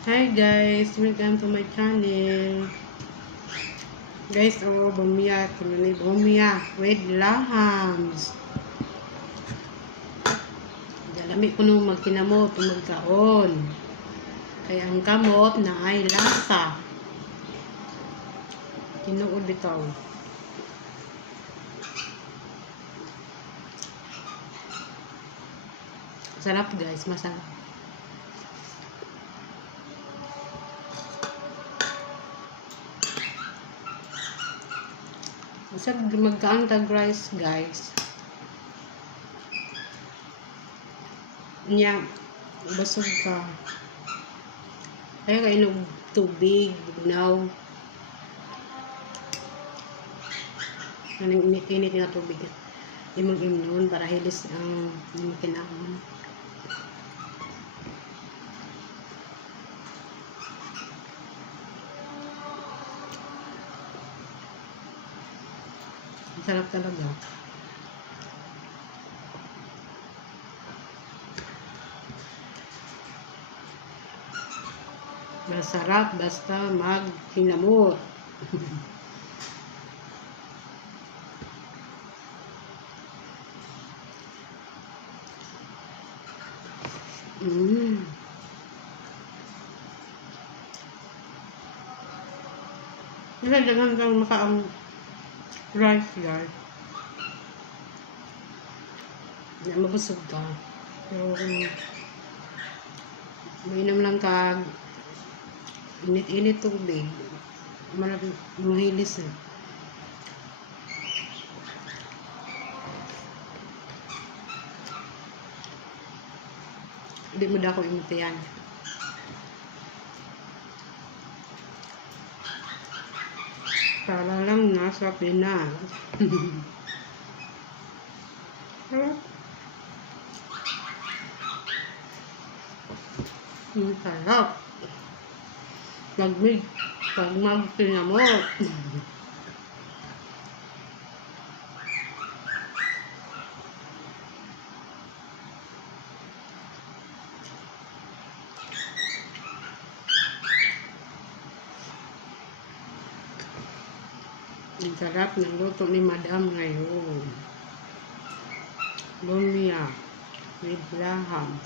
Hi guys, welcome to my channel. Guys, bumia with lahams. Dalami ko nung magkinamot, magkaon. Kaya ang kamot na ay lasa. Tinuod bitaw. Sarap guys, masarap. Basta magkaan tag rice guys. Nya basog ka. Kaya kainom tubig, bugnaw. Anong init nga tubig. Imong imnon para hilis ang kinaon. Sarap talaga. Masarap basta magkinamot. Nilagyan kang makaang rice guys. Hindi mabusog ka. Pero mainam lang ka init-init tubig. Mahilis na. Hindi mo na ako imitayan. Para lang nasa Pinas. Ang sarap. Pag magkinamot. Ang sarap ng luto ni Madam ngayon. Bumia with laham.